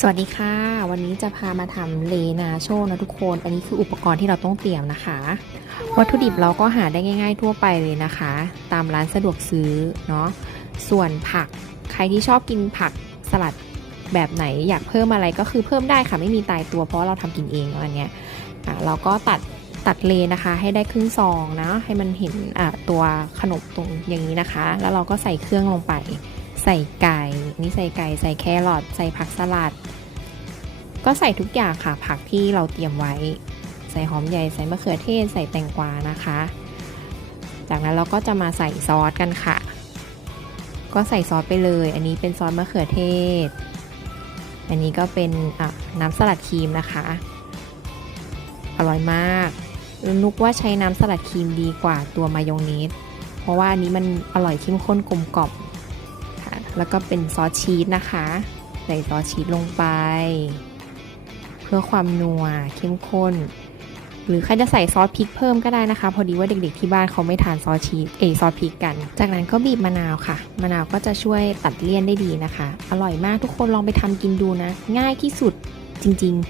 สวัสดีค่ะ วันนี้จะพามาทำเลนาโชนะทุกคน อันนี้คืออุปกรณ์ที่เราต้องเตรียมนะคะ วัตถุดิบเราก็หาได้ง่าย ๆ ทั่วไปเลยนะคะ ตามร้านสะดวกซื้อเนาะส่วนผักใครที่ชอบกินผักสลัดแบบไหนอยากเพิ่มอะไรก็คือเพิ่มได้ค่ะไม่มีตายตัวเพราะเราทำกินเองอันเนี้ยอะเราก็ตัดตัดเลนะคะ ให้ได้ครึ่งซองนะให้มันเห็นอะตัวขนมตรงอย่างนี้นะคะ แล้วเราก็ใส่เครื่องลงไป ส่ไก่นี่ใส่ไก่ใส่แครอทใส่ผักสลัด ก็ใส่ทุกอย่างค่ะ ผักที่เราเตรียมไว้ ใส่หอมใหญ่ใส่มะเขือเทศ ใส่แตงกวานะคะ จากนั้นเราก็จะมาใส่ซอสกันค่ะ ก็ใส่ซอสไปเลย อันนี้เป็นซอสมะเขือเทศ อันนี้ก็เป็นน้ำสลัดครีมนะคะ อร่อยมากนุกว่าใช้น้ำสลัดครีมดีกว่าตัวมายองเนสเพราะว่าอันนี้มันอร่อยเข้มข้นกลมกล่อม แล้วก็เป็นซอสชีสนะคะ ใส่ซอสชีสลงไป เพื่อความนัวเข้มข้น หรือใครจะใส่ซอสพริกเพิ่มก็ได้นะคะ พอดีว่าเด็กๆที่บ้านเขาไม่ทานซอสชีสเอซอสพริกกัน จากนั้นก็บีบมะนาวค่ะ มะนาวก็จะช่วยตัดเลี่ยนได้ดีนะคะ อร่อยมากทุกคนลองไปทำกินดูนะ ง่ายที่สุดจริงๆ